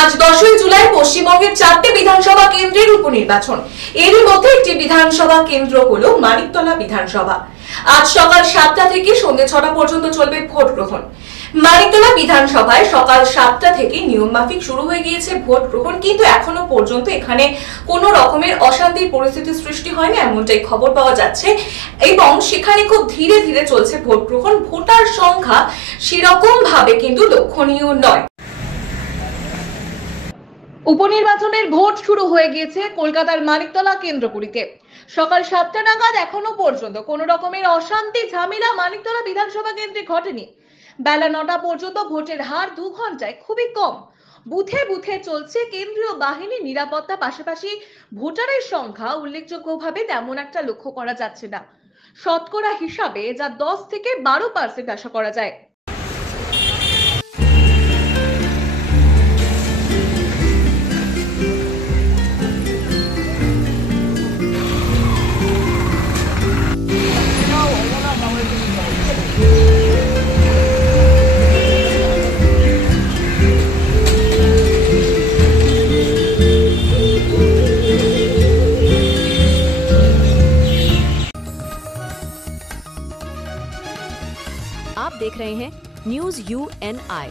আজ 10ই জুলাই পশ্চিমবঙ্গের 4টে বিধানসভা কেন্দ্রের উপনির্বাচন। এরই মধ্যে একটি বিধানসভা কেন্দ্র হলো মানিকতলা বিধানসভা। আজ সকাল 7টা থেকে সন্ধ্যে 6টা পর্যন্ত চলবে ভোট গ্রহণ। মানিকতলা বিধানসভায় সকাল 7টা থেকে নিয়ম মাফিক শুরু হয়ে গিয়েছে ভোট গ্রহণ, কিন্তু এখনো পর্যন্ত এখানে কোনো রকমের অশান্তির পরিস্থিতি সৃষ্টি হয়নি এমনটাই খবর পাওয়া যাচ্ছে এবং সেখানে খুব ধীরে ধীরে চলছে ভোট গ্রহণ। ভোটার সংখ্যা সেরকম ভাবে কিন্তু লক্ষণীয় নয়। উপনির্বাচনের ভোট শুরু হয়ে গিয়েছে কলকাতার মানিকতলা কেন্দ্রগুলিতে। সকাল 7টা নাগাদ এখনো পর্যন্ত কোনো রকমের অশান্তি ঝামেলা মানিকতলা বিধানসভা কেন্দ্রে ঘটেনি। বেলা 9টা পর্যন্ত ভোটের হার 2 ঘন্টায় খুবই কম। বুথে বুথে চলছে কেন্দ্রীয় বাহিনী নিরাপত্তা, পাশাপাশি ভোটারের সংখ্যা উল্লেখযোগ্যভাবে তেমন একটা লক্ষ্য করা যাচ্ছে না। শতকরা হিসাবে যা 10 থেকে 12% আশা করা যায়। आप देख रहे हैं न्यूज़ UNI।